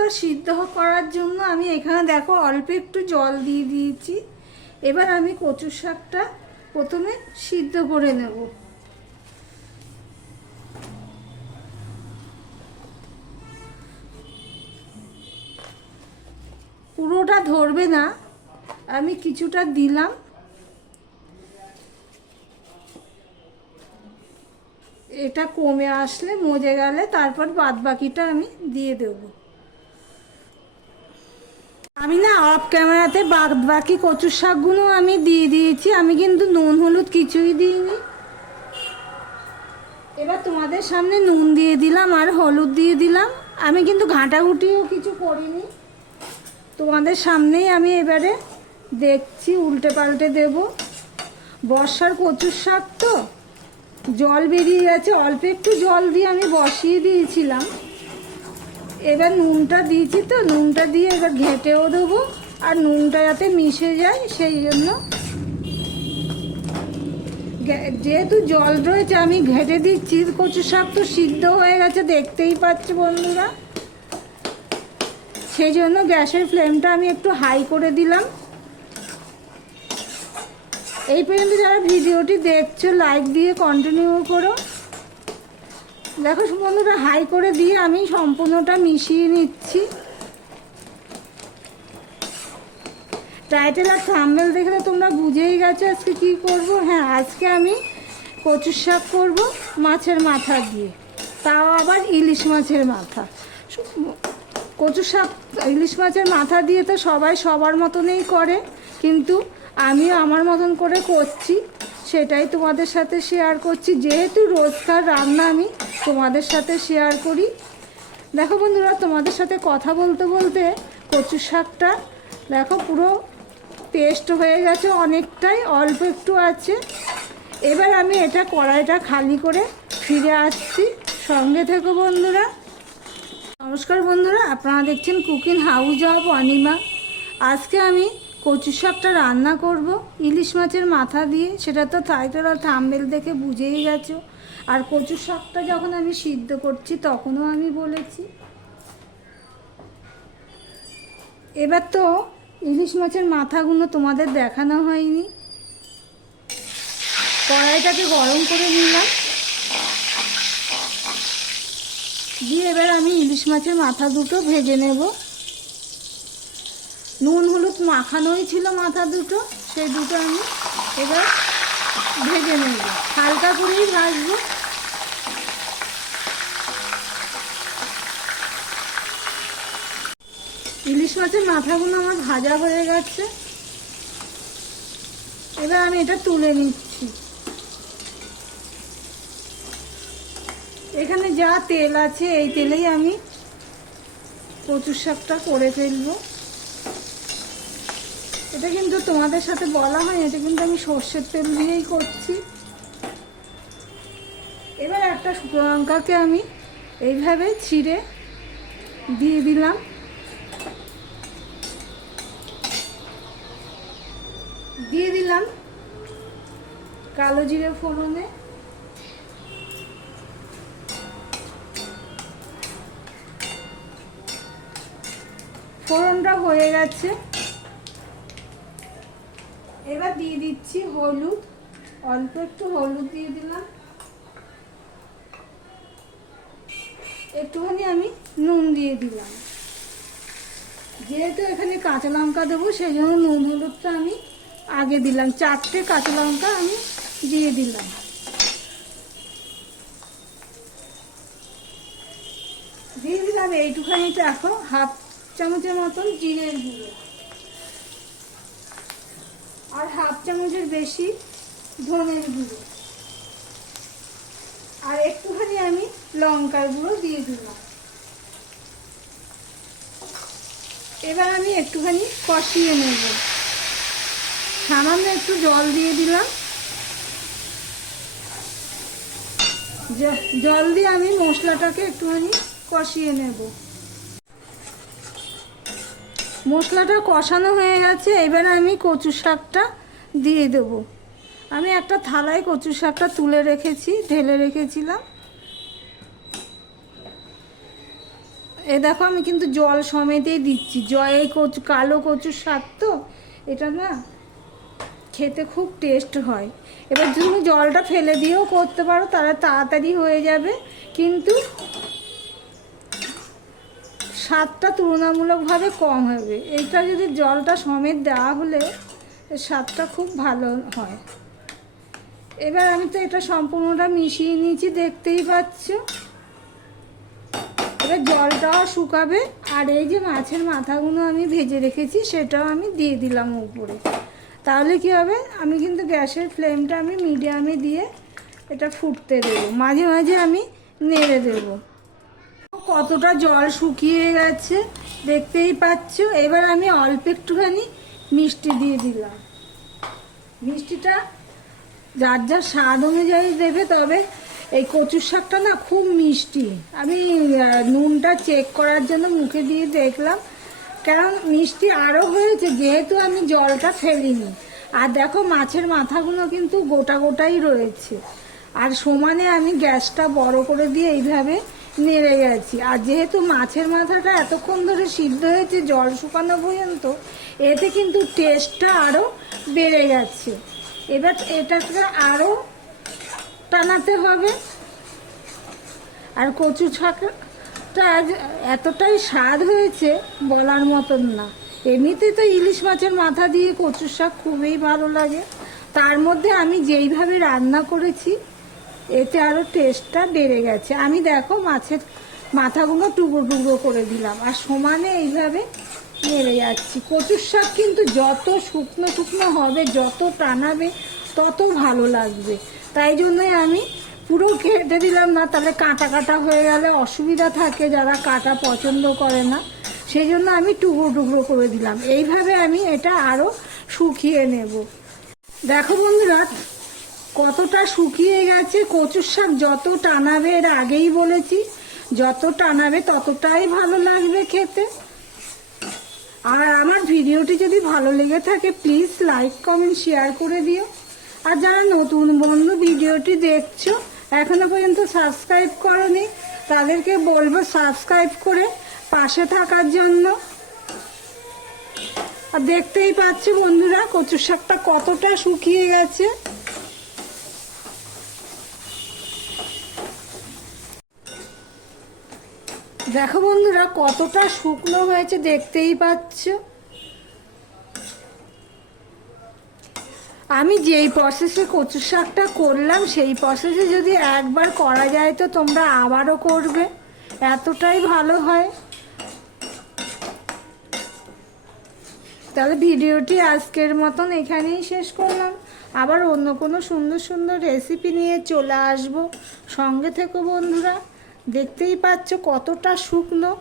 শাকটা সিদ্ধ করার জন্য আমি এখানে দেখো অল্প একটু জল দিয়ে দিয়েছি। এবার আমি কচু শাকটা প্রথমে সিদ্ধ করে নেব। পুরোটা ধরবে না, আমি কিছুটা দিলাম। এটা কমে আসলে, মজে গেলে তারপর বাদ বাকিটা আমি দিয়ে দেবো। আমি না অফ ক্যামেরাতে বাকি কচুর শাকগুলো আমি দিয়ে দিয়েছি। আমি কিন্তু নুন, হলুদ কিছুই দিইনি। এবার তোমাদের সামনে নুন দিয়ে দিলাম আর হলুদ দিয়ে দিলাম। আমি কিন্তু ঘাঁটাঘুটিও কিছু করিনি। তোমাদের সামনেই আমি এবারে দেখছি উল্টে পাল্টে দেব। বর্ষার কচুর শাক তো জল বেরিয়ে গেছে। অল্প একটু জল দিয়ে আমি বসিয়ে দিয়েছিলাম। এবার নুনটা দিয়েছি তো, নুনটা দিয়ে এবার ঘেঁটেও দেবো, আর নুনটা যাতে মিশে যায় সেই জন্য। যেহেতু জল রয়েছে, আমি ঘেঁটে দিচ্ছি কচু শাক তো সিদ্ধ হয়ে গেছে, দেখতেই পাচ্ছি বন্ধুরা। সেই জন্য গ্যাসের ফ্লেমটা আমি একটু হাই করে দিলাম। এই পর্যন্ত যারা ভিডিওটি দেখছ, লাইক দিয়ে কন্টিনিউ করো। দেখো বন্ধুরা, হাই করে দিয়ে আমি সম্পূর্ণটা মিশিয়ে নিচ্ছি। টাইটেল আর থাম্বেল দেখলে তোমরা বুঝেই গেছো আজকে কি করব। হ্যাঁ আজকে আমি কচুর শাক করব মাছের মাথা দিয়ে। তাও আবার ইলিশ মাছের মাথা। কচু শাক, ইলিশ মাছের মাথা দিয়ে তো সবাই সবার মতনই করে, কিন্তু আমিও আমার মতন করে করছি। সেটাই তোমাদের সাথে শেয়ার করছি। যেহেতু রোজকার রান্না আমি তোমাদের সাথে শেয়ার করি। দেখো বন্ধুরা, তোমাদের সাথে কথা বলতে বলতে কচু শাকটা দেখো পুরো পেস্ট হয়ে গেছে, অনেকটাই অল্প একটু আছে। এবার আমি এটা কড়াইটা খালি করে ফিরে আসছি। সঙ্গে থেকো বন্ধুরা। নমস্কার বন্ধুরা, আপনারা দেখছেন কুকিং হাউস অফ অনিমা। আজকে আমি কচু শাকটা রান্না করব। ইলিশ মাছের মাথা দিয়ে, সেটা তো টাইটেল আর থাম্বেল দেখে বুঝেই গেছো। আর কচু শাকটা যখন আমি সিদ্ধ করছি, তখনও আমি বলেছি। এবার তো ইলিশ মাছের মাথাগুলো তোমাদের দেখানো হয়নি। কড়াইটাকে গরম করে নিলাম। দিয়ে এবার আমি ইলিশ মাছের মাথা দুটো ভেজে নেব। নুন মাখানোই ছিল মাথা দুটো, সেই দুটো আমি এবার ভেজে নেব। হালকা করেই ভাজবো। ইলিশ মাছের মাথাগুলো আমার ভাজা হয়ে গেছে। এবার আমি এটা তুলে নিচ্ছি। এখানে যা তেল আছে, এই তেলেই আমি কচুর শাকটা করে ফেলব। এটা কিন্তু তোমাদের সাথে বলা হয় এটা কিন্তু আমি সর্ষের তেল দিয়েই করছি। এবার একটা শুকনো লঙ্কাকে আমি এইভাবে ছিঁড়ে দিয়ে দিলাম। দিয়ে দিলাম কালো জিরে ফোড়নে। ফোড়নটা হয়ে গেছে। এবার দিয়ে দিচ্ছি হলুদ, অল্প একটু হলুদ দিয়ে দিলাম। একটুখানি আমি নুন দিয়ে দিলাম। যেহেতু এখানে কাঁচা লঙ্কা দেবো, সেই জন্য নুন হলুদটা আমি আগে দিলাম। চারটে কাঁচা লঙ্কা আমি দিয়ে দিলাম। দিয়ে দিলাম এইটুখানি দেখো হাফ চামচের মতন জিরের গুঁড়ো। আর হাফ চামচের বেশি ধনের গুঁড়ো। আর একটুখানি আমি লঙ্কার গুঁড়ো দিয়ে দিলাম। এবার আমি একটুখানি কষিয়ে নেব। সামান্য একটু জল দিয়ে দিলাম। জল দিয়ে আমি মশলাটাকে একটুখানি কষিয়ে নেব। মশলাটা কষানো হয়ে গেছে, এবার আমি কচু শাকটা দিয়ে দেবো। আমি একটা থালায় কচু শাকটা তুলে রেখেছি, ঢেলে রেখেছিলাম। এ দেখো, আমি কিন্তু জল সমেতেই দিচ্ছি। এই কচু, কালো কচুর শাক তো, এটা না খেতে খুব টেস্ট হয়। এবার তুমি জলটা ফেলে দিয়েও করতে পারো, তাহলে তাড়াতাড়ি হয়ে যাবে। কিন্তু স্বাদটা তুলনামূলকভাবে কম হবে। এইটা যদি জলটা সমেত দেওয়া হলে স্বাদটা খুব ভালো হয়। এবার আমি তো এটা সম্পূর্ণটা মিশিয়ে নিয়েছি, দেখতেই পাচ্ছ। এবার জলটাও শুকাবে, আর এই যে মাছের মাথাগুলো আমি ভেজে রেখেছি, সেটাও আমি দিয়ে দিলাম উপরে। তাহলে কি হবে? আমি কিন্তু গ্যাসের ফ্লেমটা আমি মিডিয়ামে দিয়ে এটা ফুটতে দেবো। মাঝে মাঝে আমি নেড়ে দেবো। কতটা জল শুকিয়ে গেছে দেখতেই পাচ্ছ। এবার আমি অল্প একটুখানি মিষ্টি দিয়ে দিলাম। মিষ্টিটা যার যার স্বাদ অনুযায়ী দেবে, তবে এই কচুর শাকটা না খুব মিষ্টি। আমি নুনটা চেক করার জন্য মুখে দিয়ে দেখলাম। কারণ মিষ্টি আরও হয়েছে, যেহেতু আমি জলটা ফেলিনি। আর দেখো, মাছের মাথাগুলো কিন্তু গোটা গোটাই রয়েছে। আর সমানে আমি গ্যাসটা বড় করে দিয়ে এইভাবে নেড়ে গেছি। আর যেহেতু মাছের মাথাটা এতক্ষণ ধরে সিদ্ধ হয়েছে, জল শুকানো পর্যন্ত, এতে কিন্তু টেস্টটা আরও বেড়ে গেছে। এবার এটাকে আরও টানাতে হবে। আর কচু শাকটা এতটাই স্বাদ হয়েছে বলার মতন না। এমনিতে তো ইলিশ মাছের মাথা দিয়ে কচু শাক খুবই ভালো লাগে। তার মধ্যে আমি যেইভাবে রান্না করেছি এতে আরও টেস্টটা বেড়ে গেছে। আমি দেখো মাছের মাথাগুলো টুকরো টুকরো করে দিলাম। আর সমানে এইভাবে নেড়ে যাচ্ছি। কচুর শাক কিন্তু যত শুকনো শুকনো হবে, যত টানাবে, তত ভালো লাগবে। তাই জন্যই আমি পুরো কেটে দিলাম না, তাহলে কাঁটা কাটা হয়ে গেলে অসুবিধা থাকে, যারা কাটা পছন্দ করে না। সেই জন্য আমি টুকরো টুকরো করে দিলাম। এইভাবে আমি এটা আরও শুকিয়ে নেব। দেখো বন্ধুরা কতটা শুকিয়ে গেছে, কচুর শাক যত টানাবে, এর আগেই বলেছি, যত টানাবে ততটাই ভালো লাগবে খেতে। আর আমার ভিডিওটি যদি ভালো লেগে থাকে, প্লিজ লাইক, কমেন্ট, শেয়ার করে দিও। আর যারা নতুন বন্ধু ভিডিওটি দেখছ, এখনও পর্যন্ত সাবস্ক্রাইব করনি, তাদেরকে বলব সাবস্ক্রাইব করে পাশে থাকার জন্য। আর দেখতেই পাচ্ছ বন্ধুরা, কচুর শাকটা কতটা শুকিয়ে গেছে। দেখো বন্ধুরা, কতটা শুকনো হয়েছে দেখতেই পাচ্ছ। আমি যেই প্রসেসে কচু শাকটা করলাম, সেই প্রসেসে যদি একবার করা যায় তো তোমরা আবারও করবে। এতটাই ভালো হয়। তাহলে ভিডিওটি আজকের মতন এখানেই শেষ করলাম। আবার অন্য কোনো সুন্দর সুন্দর রেসিপি নিয়ে চলে আসব। সঙ্গে থেকো বন্ধুরা। দেখতেই পাচ্ছ কতটা শুকনো।